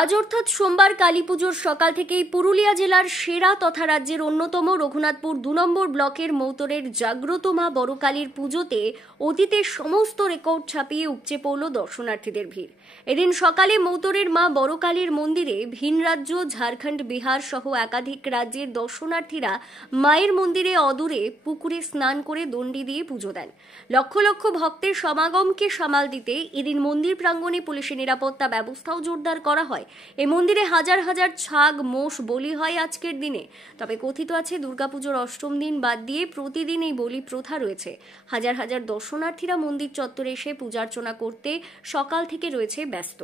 আজ অর্থাৎ সোমবার কালীপুজোর সকাল থেকেই পুরুলিয়া জেলার সেরা তথা রাজ্যের অন্যতম রঘুনাথপুর ২ নম্বর ব্লকের মৌতরের জাগ্রত মা বড়কালীর পুজোতে অতীতের সমস্ত রেকর্ড ছাপিয়ে উপচে পড়ল দর্শনার্থীদের ভিড়। এদিন সকালে মৌতরের মা বড়কালীর মন্দিরে ভিন রাজ্য ঝাড়খণ্ড, বিহার সহ একাধিক রাজ্যের দর্শনার্থীরা মায়ের মন্দিরে অদূরে পুকুরে স্নান করে দণ্ডি দিয়ে পুজো দেন। লক্ষ লক্ষ ভক্তের সমাগমকে সামাল দিতে এদিন মন্দির প্রাঙ্গণে পুলিশের নিরাপত্তা ব্যবস্থাও জোরদার করা হয়। এই মন্দিরে হাজার হাজার ছাগ মোষ বলি হয় আজকের দিনে। তবে কথিত আছে দুর্গাপুজোর অষ্টম দিন বাদ দিয়ে প্রতিদিন এই বলি প্রথা রয়েছে। হাজার হাজার দর্শনার্থীরা মন্দির চত্বরে এসে পূজার্চনা করতে সকাল থেকে রয়েছে ব্যস্ত।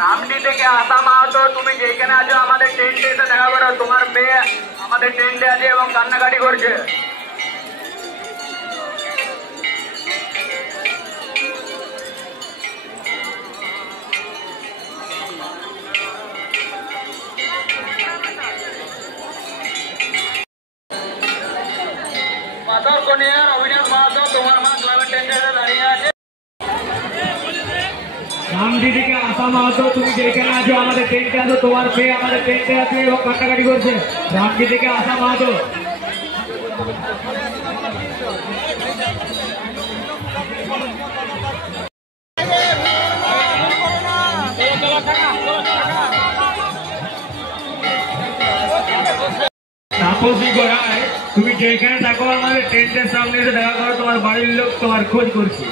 রামডি থেকে আশা মাহাতো, তুমি যেখানে আছো আমাদের টেন্টে এসে দেখা করো। তোমার মেয়ে আমাদের টেন্টে আছে এবং কান্নাকাটি করছে। মাধব কনিয়ার অভিনাশ মাহাতো, তোমার মা ক্লাবের টেন্টে এসে দাঁড়িয়ে আছে। রামডি থেকে আশা মাহাতো, তুমি যেখানে আছো আমাদের টেন্টে আছো। তোমার মেয়ে আমাদের টেন্টে আছে এবং কান্নাকাটি করছে। রামডি থেকে আশা মাহাতো। তাপসী গড়ায়, তুমি যেখানে থাকো আমাদের টেন্টের সামনে এসে দেখা করো। তোমার বাড়ির লোক তোমার খোঁজ করছে।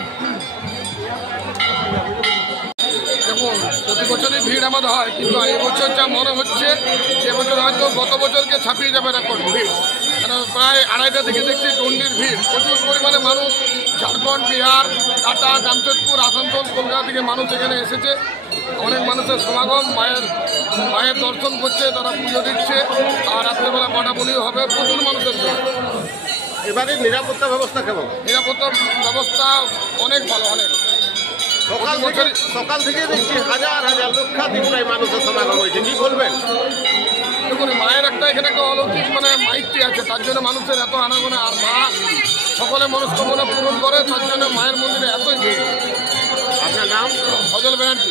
দেখুন, প্রতি বছরই ভিড় আমাদের হয়, কিন্তু এবছর যা মনে হচ্ছে যে বছর হয়তো গত বছরকে ছাপিয়ে যাবে রেকর্ড ভিড়। কারণ প্রায় 2:30টা থেকে দেখছি দণ্ডির ভিড়, প্রচুর পরিমাণে মানুষ ঝাড়খণ্ড, বিহার, টাটা, জামশেদপুর, আসানসোল, কলকাতা থেকে মানুষ এখানে এসেছে। অনেক মানুষের সমাগম, মায়ের দর্শন করছে, তারা পুজো দিচ্ছে। আর রাত্রেবেলা কটা বলিও হবে, প্রচুর মানুষের জন্য। এবারে নিরাপত্তা ব্যবস্থা কেমন? নিরাপত্তা ব্যবস্থা অনেক ভালো, অনেক। সকাল থেকে দেখছি হাজার হাজার লক্ষাধিক প্রায় মানুষের সমাগম হয়েছে, কি বলবেন? দেখুন, মায়ের এখানে একটা অলৌকিক মাইত্রী আছে, তার জন্য মানুষের এত আনাগোনা। আর মা সকলে মনস্কামনা পূরণ করে, তার জন্য মায়ের মন্দিরে এতই ভিড়। আপনার নাম? অজল ব্যানার্জি।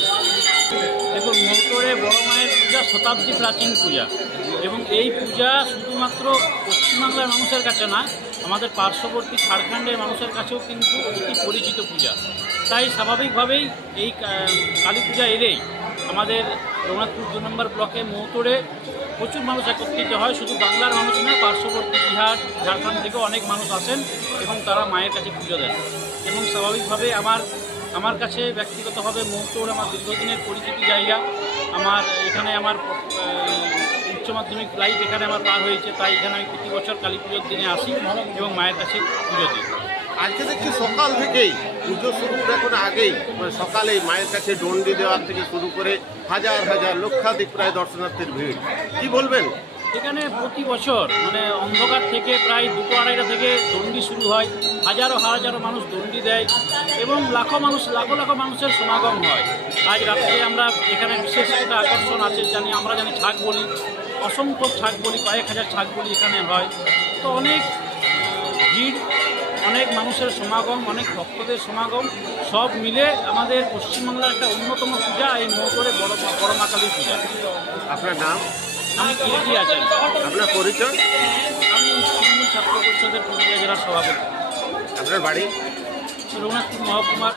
দেখুন, মৌতরে বড় মায়ের পূজা শতাব্দী প্রাচীন পূজা, এবং এই পূজা শুধুমাত্র পশ্চিমবাংলার মানুষের কাছে না, আমাদের পার্শ্ববর্তী ঝাড়খণ্ডের মানুষের কাছেও কিন্তু অতি পরিচিত পূজা। তাই স্বাভাবিকভাবেই এই কালী পূজা এলেই আমাদের রঘুনাথপুর ২ নম্বর ব্লকে মৌতরে প্রচুর মানুষ একত্রিত হয়। শুধু বাংলার মানুষ না, পার্শ্ববর্তী বিহার, ঝাড়খণ্ড থেকেও অনেক মানুষ আসেন এবং তারা মায়ের কাছে পুজো দেন। এবং স্বাভাবিকভাবে আমার কাছে ব্যক্তিগতভাবে মৌতর আমার দীর্ঘদিনের পরিচিতি জায়গা। এখানে আমার উচ্চ মাধ্যমিক লাইফ এখানে আমার পার হয়েছে, তাই এখানে আমি প্রতি বছর কালী পুজোর দিনে আসি এবং মায়ের কাছে পুজো দিই। আজকে দেখছি সকাল থেকেই পুজো শুরু এখন আগেই সকালেই মায়ের কাছে দণ্ডি দেওয়ার থেকে শুরু করে হাজার হাজার লক্ষাধিক প্রায় দর্শনার্থীর ভিড়, কি বলবেন? এখানে প্রতি বছর অন্ধকার থেকে প্রায় 2-2:30 থেকে দণ্ডি শুরু হয়। হাজারো হাজারো মানুষ দণ্ডি দেয় এবং লাখো লাখো মানুষের সমাগম হয়। আজ রাত্রে আমরা এখানে বিশেষ একটা আকর্ষণ আছে, আমরা জানি ছাগ বলি, অসংখ্য ছাগ বলি, কয়েক হাজার ছাগ বলি এখানে হয়। তো অনেক ভিড়, অনেক মানুষের সমাগম, অনেক ভক্তদের সমাগম, সব মিলে আমাদের পশ্চিমবাংলার একটা অন্যতম পূজা এই মৌতরে বড় মা কালীর পূজা। আপনার নাম? আমি কিরকি আছেন। আপনার পরিচয়? আমি তৃণমূল ছাত্র পরিষদের পুরুলিয়া জেলার সভাপতি। আপনার বাড়ি? রঘুনাথপুর মহকুমার